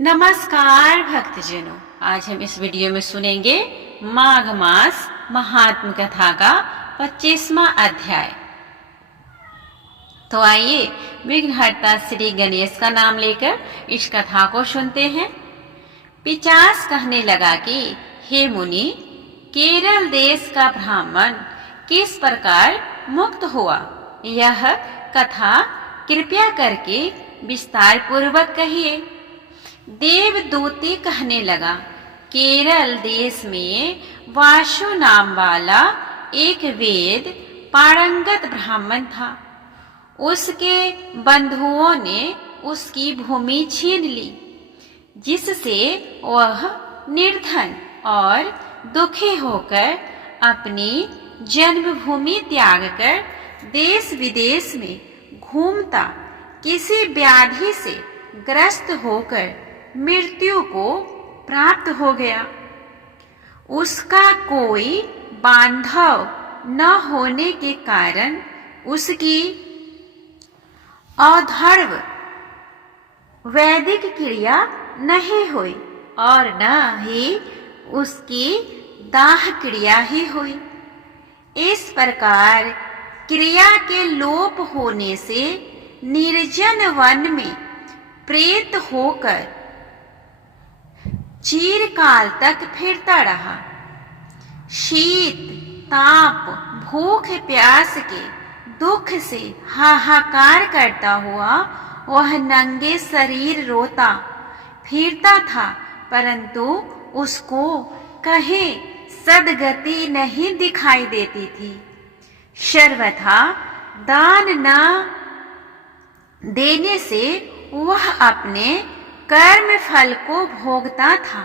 नमस्कार भक्तजनों, आज हम इस वीडियो में सुनेंगे माघ मास महात्म कथा का 25वां अध्याय। तो आइए विघ्नहर्ता श्री गणेश का नाम लेकर इस कथा को सुनते हैं। पिशाच कहने लगा कि हे मुनि, केरल देश का ब्राह्मण किस प्रकार मुक्त हुआ, यह कथा कृपया करके विस्तार पूर्वक कहिए। देवदूती कहने लगा, केरल देश में वासु नाम वाला एक वेद पारंगत ब्राह्मण था। उसके बंधुओं ने उसकी भूमि छीन ली, जिससे वह निर्धन और दुखी होकर अपनी जन्मभूमि त्याग कर देश विदेश में घूमता, किसी व्याधि से ग्रस्त होकर मृत्यु को प्राप्त हो गया। उसका कोई बांधव न होने के कारण उसकी औधर्व वैदिक क्रिया नहीं हुई और न ही उसकी दाह क्रिया ही हुई। इस प्रकार क्रिया के लोप होने से निर्जन वन में प्रेत होकर चिरकाल तक फिरता रहा। शीत ताप भूख प्यास के दुख से हाहाकार करता हुआ वह नंगे शरीर रोता फिरता था, परंतु उसको कहीं सद्गति नहीं दिखाई देती थी। सर्वथा दान न देने से वह अपने कर्म फल को भोगता था।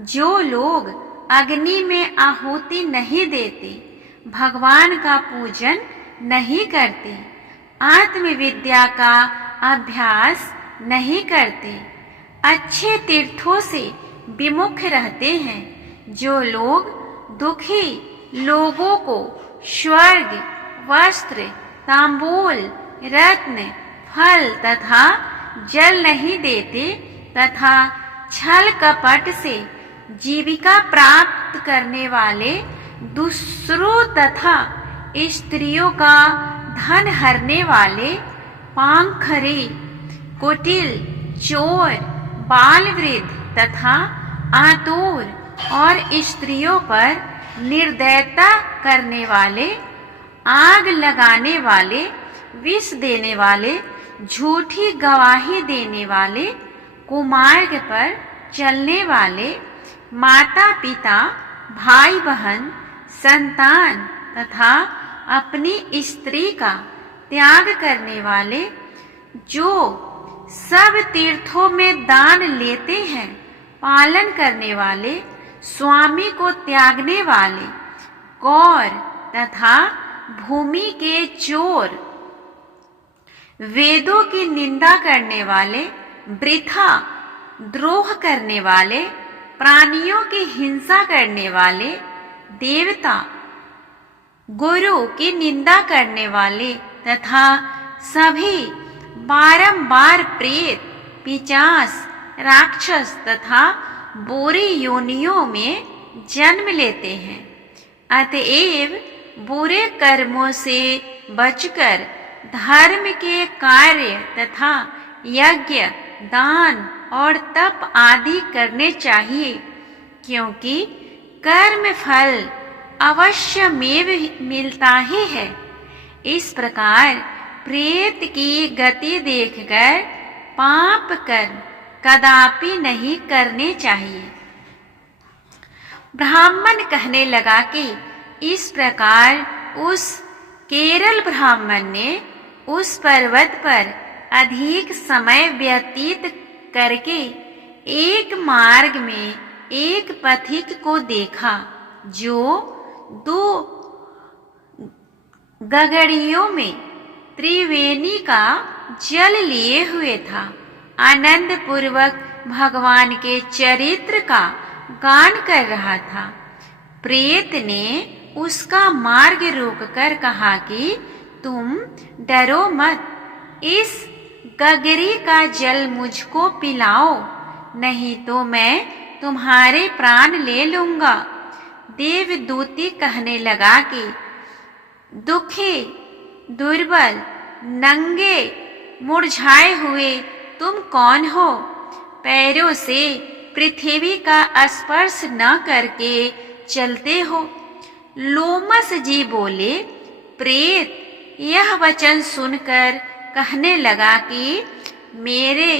जो लोग अग्नि में आहुति नहीं देते, भगवान का पूजन नहीं करते, आत्मविद्या का अभ्यास नहीं करते, अच्छे तीर्थों से विमुख रहते हैं, जो लोग दुखी लोगों को स्वर्ग, वस्त्र, तांबूल, रत्न, फल तथा जल नहीं देते तथा छल कपट से जीविका प्राप्त करने वाले दूसरों तथा स्त्रियों का धन हरने वाले पांखरी, कुटिल, चोर, बाल वृद्ध तथा आतुर और स्त्रियों पर निर्दयता करने वाले, आग लगाने वाले, विष देने वाले, झूठी गवाही देने वाले, कुमार्ग पर चलने वाले, माता पिता, भाई बहन, संतान तथा अपनी स्त्री का त्याग करने वाले, जो सब तीर्थों में दान लेते हैं, पालन करने वाले, स्वामी को त्यागने वाले, कौर तथा भूमि के चोर, वेदों की निंदा करने वाले, वृथा द्रोह करने वाले, प्राणियों की हिंसा करने वाले, देवता गुरु की निंदा करने वाले तथा सभी बारंबार प्रेत, पिशाच, राक्षस तथा बुरी योनियों में जन्म लेते हैं। अतएव बुरे कर्मों से बचकर धर्म के कार्य तथा यज्ञ, दान और तप आदि करने चाहिए, क्योंकि कर्म फल अवश्यमेव मिलता ही है। इस प्रकार प्रेत की गति देखकर पाप कर्म कदापि नहीं करने चाहिए। ब्राह्मण कहने लगा कि इस प्रकार उस केरल ब्राह्मण ने उस पर्वत पर अधिक समय व्यतीत करके एक मार्ग में एक पथिक को देखा, जो 2 गगड़ियों में त्रिवेणी का जल लिए हुए था। आनंद पूर्वक भगवान के चरित्र का गान कर रहा था। प्रेत ने उसका मार्ग रोककर कहा कि तुम डरो मत, इस गगरी का जल मुझको पिलाओ। नहीं तो मैं तुम्हारे प्राण ले लूंगा। देवदूती कहने लगा कि दुखी, दुर्बल, नंगे, मुरझाए हुए तुम कौन हो? पैरों से पृथ्वी का स्पर्श न करके चलते हो। लोमस जी बोले, प्रेत यह वचन सुनकर कहने लगा कि मेरे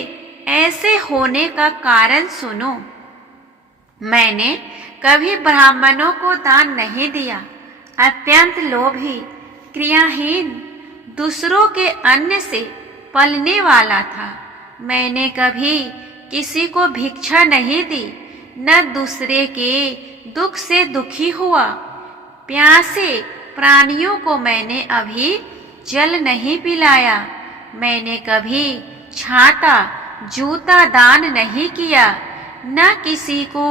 ऐसे होने का कारण सुनो। मैंने कभी ब्राह्मणों को दान नहीं दिया, अत्यंत लोभी, क्रियाहीन, दूसरों के अन्न से पलने वाला था। मैंने कभी किसी को भिक्षा नहीं दी, न दूसरे के दुख से दुखी हुआ। प्यासे प्राणियों को मैंने अभी जल नहीं पिलाया। मैंने कभी छाता, जूता दान नहीं किया, न किसी को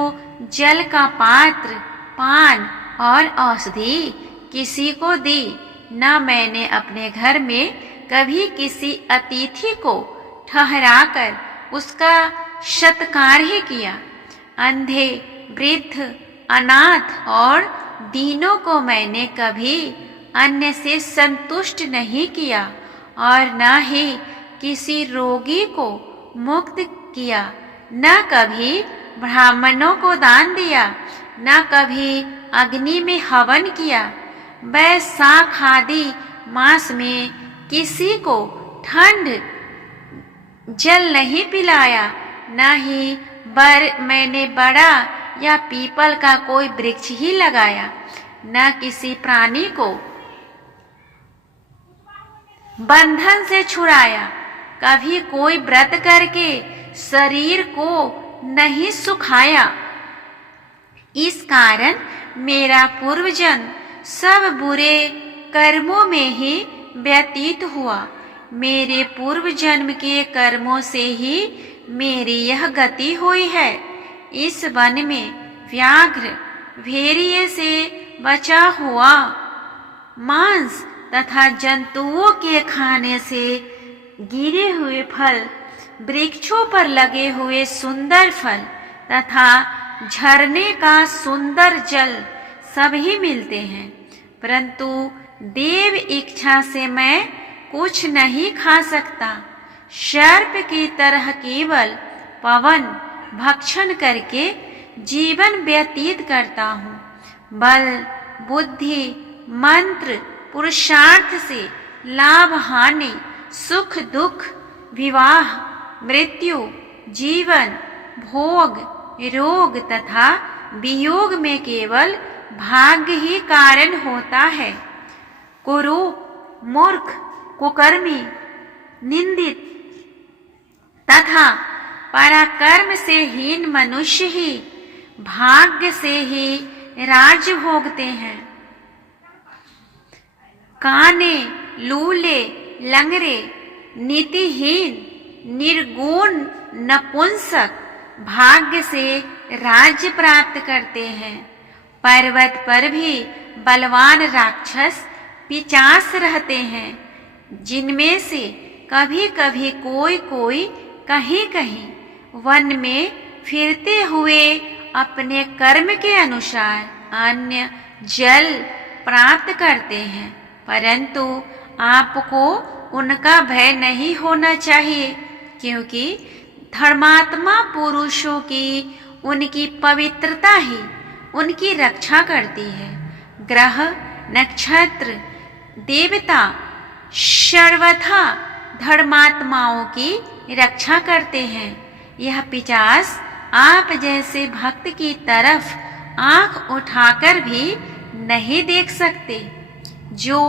जल का पात्र, पान और औषधि किसी को दी। न मैंने अपने घर में कभी किसी अतिथि को ठहराकर उसका सत्कार ही किया। अंधे, वृद्ध, अनाथ और दीनों को मैंने कभी अन्न से संतुष्ट नहीं किया और न ही किसी रोगी को मुक्त किया। न कभी ब्राह्मणों को दान दिया, न कभी अग्नि में हवन किया। वह शाक आदि मांस में किसी को ठंड जल नहीं पिलाया, न ही मैंने बड़ा या पीपल का कोई वृक्ष ही लगाया। न किसी प्राणी को बंधन से छुड़ाया। कभी कोई व्रत करके शरीर को नहीं सुखाया। इस कारण मेरा पूर्वजन्म सब बुरे कर्मों में ही व्यतीत हुआ। मेरे पूर्व जन्म के कर्मों से ही मेरी यह गति हुई है। इस वन में व्याघ्र, भेड़िए से बचा हुआ मांस तथा जंतुओं के खाने से गिरे हुए फल, वृक्षों पर लगे हुए सुंदर फल तथा झरने का सुंदर जल सभी मिलते हैं, परंतु देव इच्छा से मैं कुछ नहीं खा सकता। सर्प की तरह केवल पवन भक्षण करके जीवन व्यतीत करता हूँ। बल, बुद्धि, मंत्र, पुरुषार्थ से लाभ हानि, सुख दुख, विवाह, मृत्यु, जीवन, भोग, रोग तथा वियोग में केवल भाग्य ही कारण होता है। कुरूप, मूर्ख, कुकर्मी, निंदित तथा पराक्रम से हीन मनुष्य ही भाग्य से ही राज्य भोगते हैं। काने, लूले, लंगरे, नीतिहीन, निर्गुण नपुंसक भाग्य से राज्य प्राप्त करते हैं। पर्वत पर भी बलवान राक्षस पिशाच रहते हैं, जिनमें से कभी कभी कोई कहीं कहीं वन में फिरते हुए अपने कर्म के अनुसार अन्न जल प्राप्त करते हैं, परंतु आपको उनका भय नहीं होना चाहिए, क्योंकि धर्मात्मा पुरुषों की उनकी पवित्रता ही उनकी रक्षा करती है। ग्रह, नक्षत्र, देवता सर्वथा धर्मात्माओं की रक्षा करते हैं। यह पिशाच आप जैसे भक्त की तरफ आंख उठाकर भी नहीं देख सकते। जो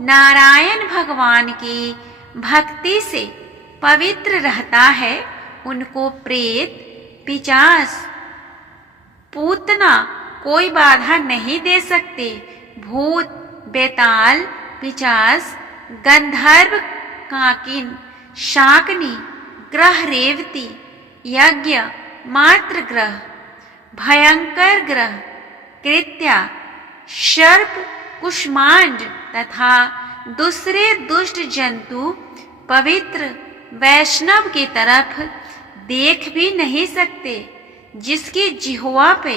नारायण भगवान की भक्ति से पवित्र रहता है, उनको प्रेत, पिशाच, पूतना कोई बाधा नहीं दे सकते। भूत, बेताल, पिशाच, गंधर्व, काकिन, शाकनी, ग्रह रेवती, यज्ञ, मात्र ग्रह, भयंकर ग्रह, कृत्या, सर्प, कुष्मांड तथा दूसरे दुष्ट जंतु पवित्र वैष्णव की तरफ देख भी नहीं सकते, जिसकी जिह्वा पे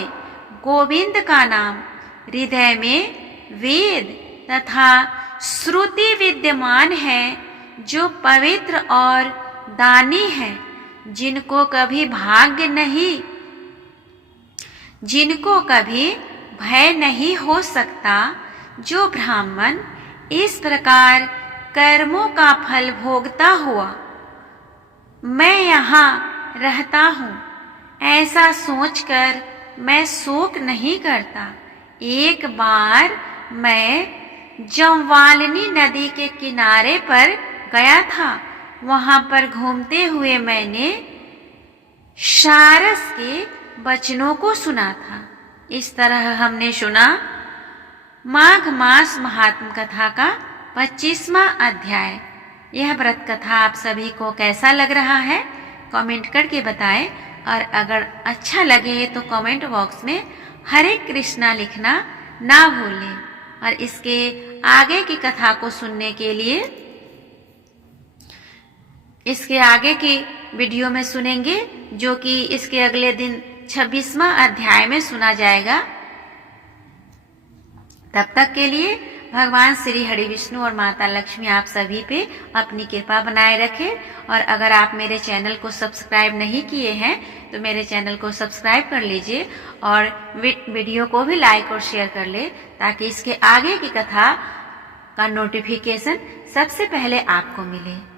गोविंद का नाम, हृदय में वेद तथा श्रुति विद्यमान है, जो पवित्र और दानी है, जिनको कभी भाग्य नहीं, जिनको कभी भय नहीं हो सकता, जो ब्राह्मण इस प्रकार कर्मों का फल भोगता हुआ मैं यहाँ रहता हूँ, ऐसा सोचकर मैं शोक नहीं करता। एक बार मैं जमवालिनी नदी के किनारे पर गया था। वहां पर घूमते हुए मैंने सारस के वचनों को सुना था। इस तरह हमने सुना माघ मास महात्म कथा का 25वां अध्याय। यह व्रत कथा आप सभी को कैसा लग रहा है कमेंट करके बताएं, और अगर अच्छा लगे तो कमेंट बॉक्स में हरे कृष्णा लिखना ना भूलें। और इसके आगे की कथा को सुनने के लिए इसके आगे की वीडियो में सुनेंगे, जो कि इसके अगले दिन 26वां अध्याय में सुना जाएगा। तब तक के लिए भगवान श्री हरि विष्णु और माता लक्ष्मी आप सभी पे अपनी कृपा बनाए रखें। और अगर आप मेरे चैनल को सब्सक्राइब नहीं किए हैं तो मेरे चैनल को सब्सक्राइब कर लीजिए और वीडियो को भी लाइक और शेयर कर ले, ताकि इसके आगे की कथा का नोटिफिकेशन सबसे पहले आपको मिले।